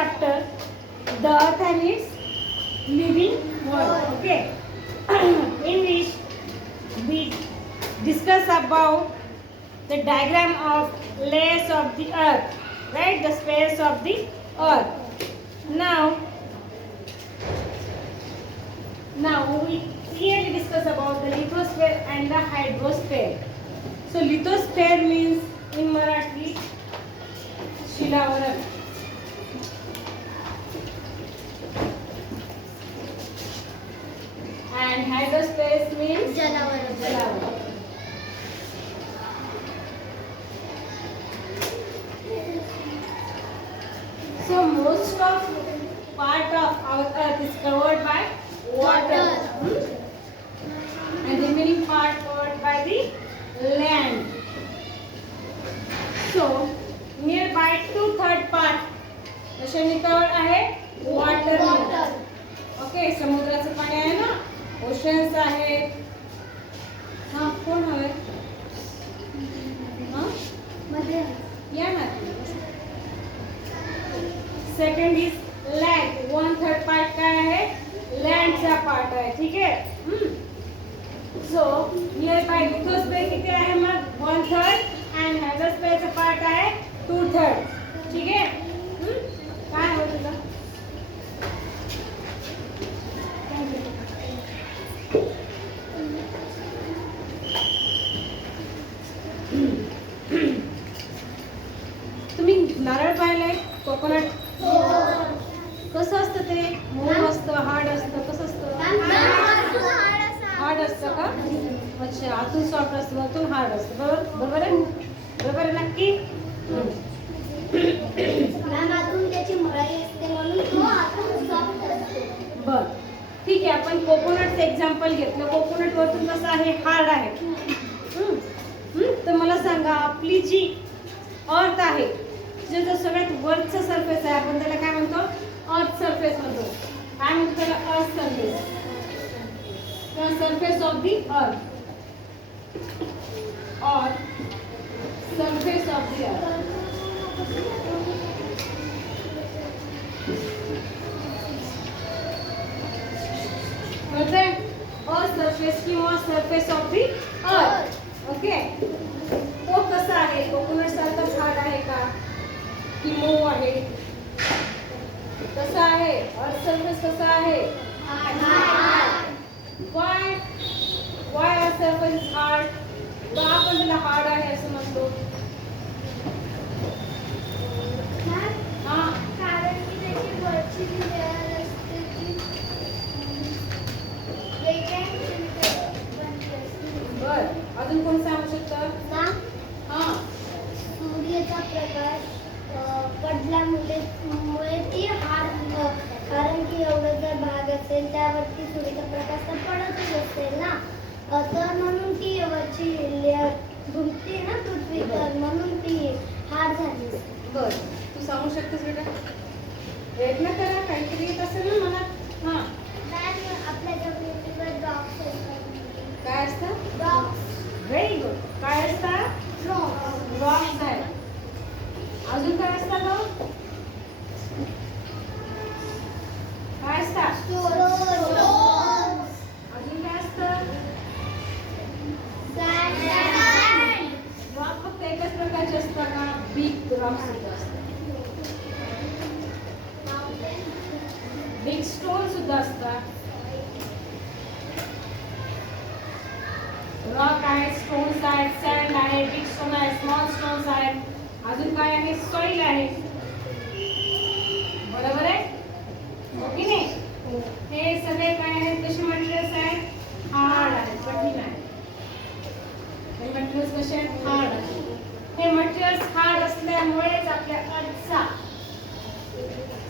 chapter, the earth and its living world. Okay. In which we discuss about the diagram of layers of the earth, right? The spheres of the earth. Now we clearly discuss about the lithosphere and the hydrosphere. So lithosphere means in Marathi शिलावरण. And hydrosphere means जलावरण. So most of part of our earth is covered by water. And remaining part covered by the land. So nearby 2/3 part कशाने cover आहे? Water. Okay, समुद्राचं पाणी आहे ना, oceans आहेत. हा कोण हवे? या ना. Second is land. 1/3 पार्ट काय आहे? लँडचा पार्ट आहे. ठीक आहे. सो नियर बाय लिथोस्फियर किती आहे मग? 1/3 अँड हायड्रोस्फियरचा पार्ट आहे 2/3. ठीक आहे. काय हवं तुला? तुम्ही नारळ पाहिलंय? कोकोनट कसं असतं ते? मऊ असतं, हार्ड असतं? कसं असतं? हार्ड असतं का? अच्छा, आतून सॉफ्ट असतं, वरतून हार्ड असतं. बरोबर आहे? बरोबर आहे नक्की? बर, ठीक आहे. आपण कोकोनटचं एक्झाम्पल घेतलं. कोकोनट वरतून कसं आहे? हार्ड आहे. तर मला सांगा, आपली जी अर्थ आहे, जो सगळ्यात वरचा सरफेस आहे, आपण त्याला काय म्हणतो? अर्थ सरफेस म्हणतो. काय म्हणतो त्याला? Earth surface. The surface of the earth or surface of the earth. म्हणजे अर्थ सरफेस किंवा surface of the earth. Okay. तो कसा आहे? कोकोनट सारखाच हार्ड आहे का की मऊ आहे? कसा आहे? अर्थ सरफेस कसा आहे? Why our surface is hard? का आपण त्याला हार्ड आहे असं म्हणतो? कारण की त्याची वरची जी लेयर असते ती बर, अजून कोण सांगू शकतं? सूर्याचा प्रकाश पडल्यामुळे ती हार्ड, कारण की एवढा जर भाग असेल त्यावरती सूर्याचा प्रकाश तर पडतच असेल ना, तर म्हणून ती वरची लेअर घुमते ना पृथ्वीवर, म्हणून ती हार्ड झाली. बर, तू सांगू शकतेस बेटा? प्रयत्न करा, काहीतरी येत असेल ना मला. हां, आपल्या जमिनीवर रॉक्स असतात. काय असतं? रॉक्स. Very good. काय असतात? रॉक्स आहेत. अजून काय असतात? काय असतात? अजून काय असतं? रॉक फक्त एकच प्रकारचे असतात का? बिग रॉक्स असतात. बिग स्टोन सुद्धा असतात. रॉक आहेत, स्टोन्स आहेत, सँड आहे, बिग स्टोन आहे, स्मॉल स्टोन्स आहेत. अजून काय आहे? सॉइल आहे. बरोबर आहे? हो की नाही? हे सगळे काय आहेत? कसे मटेरियल्स आहेत? हार्ड आहेत, कठीण आहेत. हे मटेरियल्स कसे आहेत? हार्ड आहेत. हे मटेरियल्स हार्ड असल्यामुळेच आपल्या अर्थचा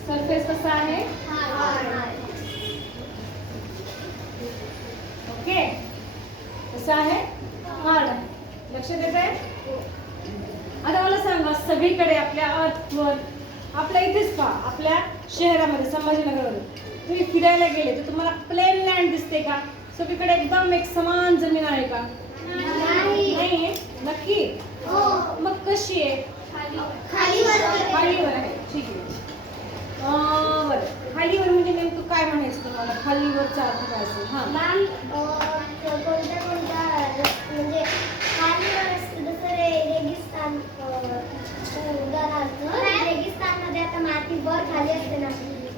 सरफेस कसा आहे? ओके, कसा आहे? हार्ड आहे. लक्षात येत आहे? आता मला सांगा, सगळीकडे आपल्या अर्थवर, आपल्या इथेच का, आपल्या शहरामध्ये संभाजीनगरमध्ये तुम्ही फिरायला गेले तर तुम्हाला प्लेन लँड दिसते का? सगळीकडे एकदम एक समान जमीन आहे का? नाही. नक्की? मग कशी आहे? खालीवर आहे. ठीक आहे. काय म्हणायचं तुम्हाला? खालीवरचा अर्थ काय असेल? हां मॅम कोणत्या कोणत्या म्हणजे खालीवर असतं जसं रेगिस्तान उदाहरणार्थ रेगिस्तानमध्ये आता माती वर खाली असते ना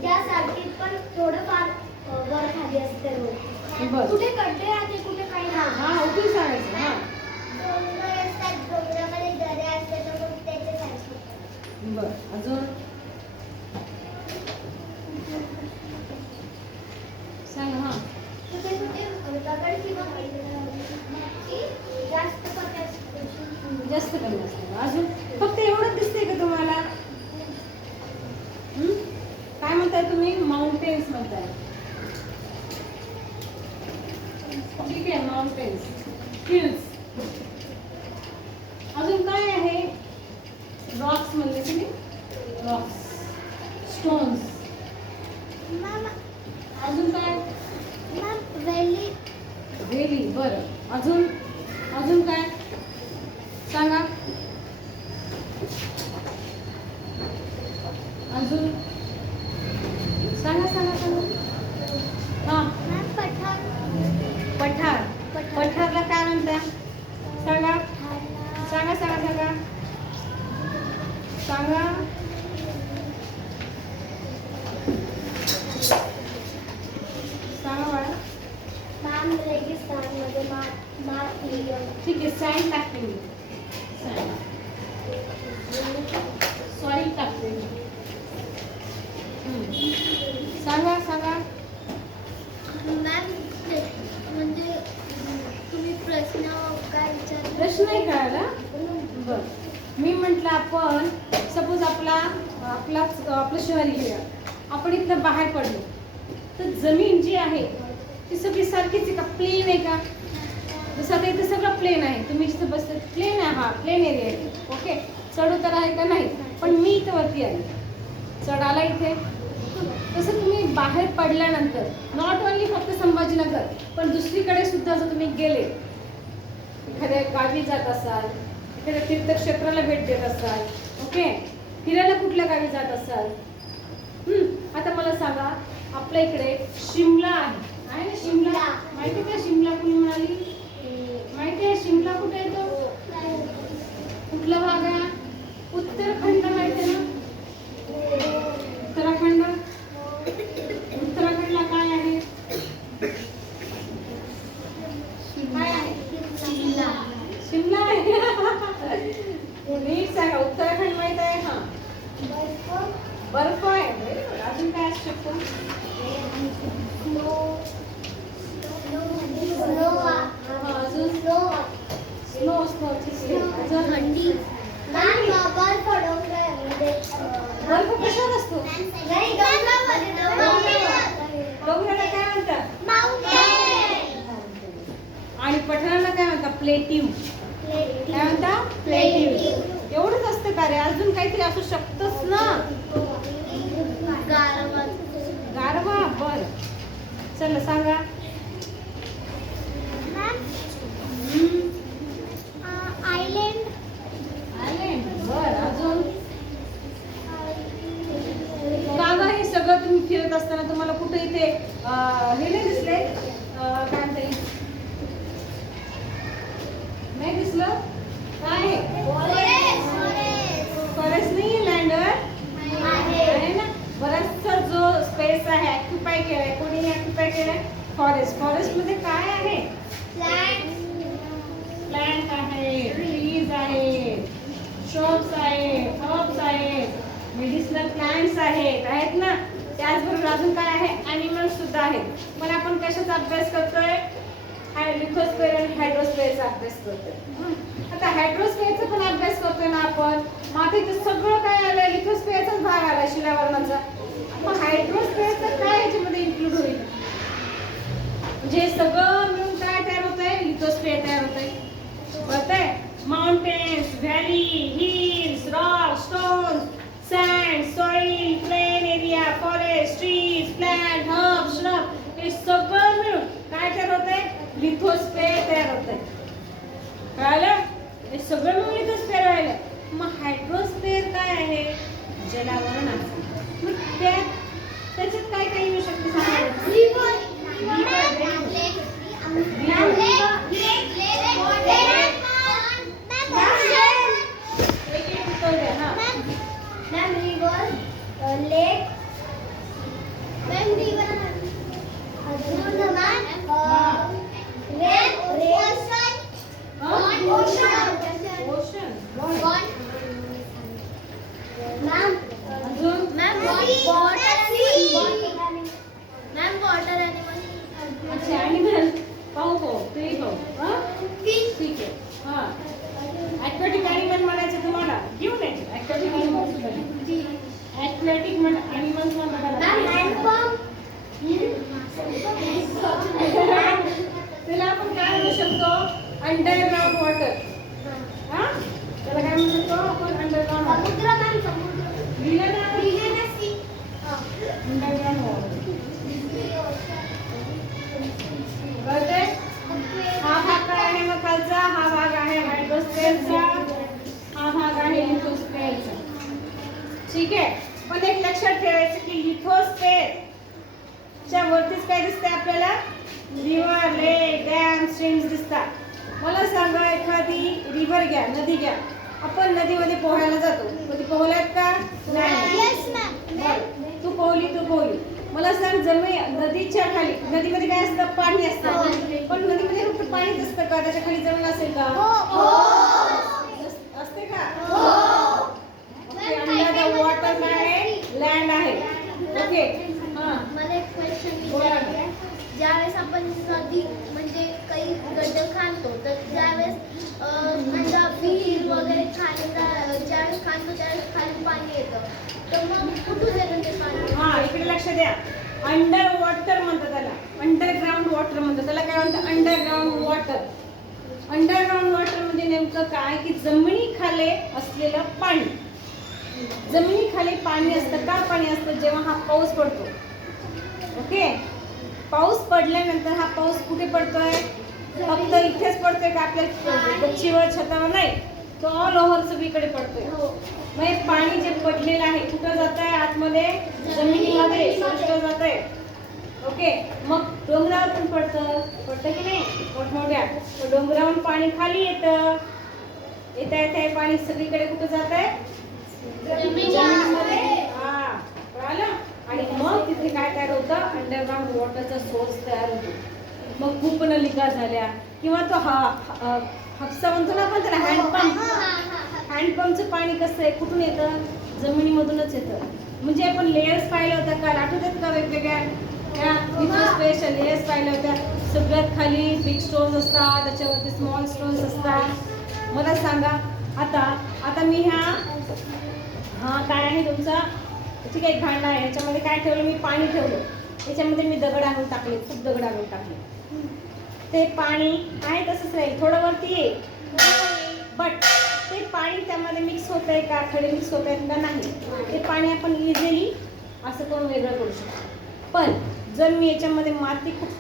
त्यासारखी पण थोडंफार वर खाली असते रोड. बरं. कुठे खड्डे राहते कुठे काही नाही. हां उठून सांगायचं. हां डोंगर असतात डोंगरामध्ये दऱ्या असतात तर मग त्याच्यासारखी. बरं अजून सांग. हां कुठे कुठे दगड किंवा जास्त प्रकाश जास्त कमी असतं. अजून फक्त एवढंच दिसतंय का तुम्हाला? काय म्हणताय तुम्ही? माउंटेन्स म्हणताय. ठीक आहे माउंटेन्स, हिल्स. अजून काय आहे? रॉक्स म्हणले तुम्ही. Roxx, stones. मॅम अजून काय? मॅम व्हॅली व्हेली. बरं अजून अजून काय सांगा? अजून सांगा सांगा सांगा. हां मॅम पठार पठार. पठारला काय म्हणता? सांगा सांगा सांगा सांगा सांगा. सांगा बाळा. मॅम रेगिस्तानमध्ये माती ठीक आहे सँड टाकते मी. सँड सॉइल टाकते मी. सांगा सांगा. मॅम म्हणजे तुम्ही प्रश्न काय विचारला? प्रश्न नाही कळाला. बरं मी म्हटलं आपण सपोज आपलं शहर घेऊया. आपण इथलं बाहेर पडलो तर जमीन जी आहे ती सगळी सारखीच आहे का? प्लेन आहे का? जसं आता इथे सगळं प्लेन आहे. तुम्ही जिथं बसले प्लेन आहे. हा प्लेन एरिया आहे. ओके चढ उतार आहे का? नाही. पण मी इथं वरती आले, चढ आला इथे. तसं तुम्ही बाहेर पडल्यानंतर नॉट ओनली फक्त संभाजीनगर पण दुसरीकडे सुद्धा जर तुम्ही गेले, एखाद्या गावी जात असाल, एखाद्या तीर्थक्षेत्राला भेट देत असाल, ओके फिरायला कुठल्या गावी जात असाल. आता मला सांगा आपल्या इकडे शिमला आहे ना? शिमला माहिती आहे का? शिमला कुणी म्हणाली? माहिती आहे शिमला कुठे येतो? कुठला भाग आहे? उत्तराखंड माहिती आहे ना? उत्तराखंड. उत्तराखंडला काय आहे? काय आहे? शिमला आहे. नीट सांगा. उत्तराखंड माहित आहे? हा बर्फ आहे. अजून काय असू शकतो? अजून स्नो. थंडी. बर्फ कशावर असतो? डोंगराला काय म्हणतात? आणि पठाराला काय म्हणतात? प्लेट्यू. काय म्हणतात? प्लेट्यू. एवढंच असतं का रे? अजून काहीतरी असू शकतच ना? गारवा. बर चला सांगा. आयलँड. आयलँड. बर अजून गावा. हे सगळं तुम्ही फिरत असताना तुम्हाला कुठे इथे हे नाही दिसले? काय म्हणता येईल? नाही दिसलं? काय? फॉरेस्ट नाही. लँडवर आहे ना? बराचसा जो स्पेस आहे ऑक्युपाय केलाय. कोणी ऑक्युपाय केलाय? फॉरेस्ट. फॉरेस्ट मध्ये काय आहे? प्लांट आहे, ट्रीज आहे, श्रब्स आहेत, हर्ब्स आहेत, मेडिसिनल प्लांट्स आहेत ना? त्याचबरोबर अजून काय आहे? ॲनिमल्स सुद्धा आहेत. पण आपण कशाचा अभ्यास करतोय? लिथोस्फिअर आणि हायड्रोस्फिअरचा अभ्यास करतोय. आता हायड्रोस्फिअरचा पण अभ्यास करतोय ना आपण. मातीचं सगळं काय आलंय? लिथोस्फिअरचाच भाग आलाय, शिलावरणाचा. मग हायड्रोस्फिअरचं काय याच्यामध्ये इन्क्लूड होईल? म्हणजे सगळं मिळून काय तयार होतंय? लिथोस्फिअर तयार होतंय. कळतंय? Mountains, valley, hills, rock, stones, sand, soil, plain area, forest, trees, plant, herb, shrub हे सगळं मिळून काय तयार होतंय? लिथोस्फिअर तयार होतंय. कळलं? हे सगळं मिळून लिथोस्फिअर राहिलं. मग हायड्रोस्फिअर काय आहे? जलावरण आहे. मग त्यात त्याच्यात काय काय येऊ शकते सांगा. एक एक उत्तर द्या. हा ओशन. अजून अच्छा ॲनिमल पाहू तेही पाहू. हा ठीक आहे. हा ॲक्वॅटिक ॲनिमल म्हणायचं तुम्हाला घेऊन यायचे. ॲक्वॅटिक ॲनिमल ॲक्वॅटिक ॲनिमल्स त्याला आपण काय म्हणू शकतो. Underground water. हा त्याला काय म्हणू शकतो आपण. Underground water. लिहिलं ना अंडरग्राउंड वॉटर. कळतंय. हा भाग काय आहे मग खालचा. हा भाग आहे हायड्रोस्फेअरचा. हा भाग आहे लिथोस्फेअरचा. ठीक आहे. पण एक लक्षात ठेवायचं की लिथोस्फेअरच्या वरतीच काय दिसतंय आपल्याला. रिव्हर, लेक, डॅम, स्ट्रीम्स दिसतात. मला सांगा एखादी रिव्हर घ्या, नदी घ्या. आपण नदीमध्ये पोहायला जातो. कधी पोहलात का. नाही. तू पोहली. मला सांग नदीच्या खाली नदीमध्ये काय असतं. पाणी असतं. पण नदीमध्ये फक्त पाणीच असतं का. त्याच्या खाली जमीन असेल का. असते का. ओके. अंडर द वॉटर काय आहे. लँड आहे. ओके. हा मला एक क्वेश्चन बोला. विचारायचं. ज्यावेळेस आपण नदी म्हणजे काही गड्डे खांदतो तर त्यावेळेस विहीर वगैरे ज्यावेळेस खांदतो त्यावेळेस खाली पाणी येतं. तर मग कुठून येतं ते पाणी. हा इकडे लक्ष द्या. अंडर वॉटर म्हणतात त्याला. अंडरग्राउंड वॉटर म्हणतात त्याला. काय म्हणतात अंडरग्राउंड वॉटर. अंडरग्राउंड वॉटर म्हणजे नेमकं काय की जमिनीखाली असलेलं पाणी. जमिनीखाली पाणी असतं. का पाणी असतं. जेव्हा हा पाऊस पडतो. ओके. पाऊस पडल्यानंतर हा पाऊस कुठे पडतोय. फक्त इथेच पडतोय का आपल्या गच्चीवर छतावर नाही. तो ऑल ओव्हर सगळीकडे पडतोय. मग हे पाणी जे पडलेलं आहे कुठं जात आहे. आतमध्ये जमिनीमध्ये जात आहे. ओके. मग डोंगरावर पण पडतं की नाही. मोठमोठ्या डोंगरावरून पाणी खाली येतं. येता पाणी सगळीकडे कुठं जात आहे. जमिनीमध्ये. हा कळालं. आणि मग तिथे काय तयार होतं. अंडरग्राउंड वॉटरचा सोर्स तयार होतो. मग खूप नलिका झाल्या किंवा तो हापसा म्हणतो ना आपण त्याला. हँडपंपचं पाणी कसं आहे. कुठून येतं. जमिनीमधूनच येतं. म्हणजे आपण लेयर्स पाहिल्या होत्या काल. आठवतात का वेगवेगळ्या लिथोस्फेअरच्या लेयर्स पाहिल्या होत्या. सगळ्यात खाली बिग स्टोन्स असतात. त्याच्यावरती स्मॉल स्टोन्स असतात. मला सांगा आता मी हा काय आहे तुमचा. ठीक आहे. भांडा आहे. याच्यामध्ये काय ठेवलं मी. पाणी ठेवलं. याच्यामध्ये मी दगड आणून टाकले. खूप दगड आणून टाकले. ते पाणी आहे तसंच राहील. थोडं वरती येईल. बट ते पाणी त्यामध्ये मिक्स होत आहे का. खडे मिक्स होत आहेत का नाही. ते पाणी आपण इझिली असं करून वेगळं करू शकतो. पण जर मी याच्यामध्ये माती खूप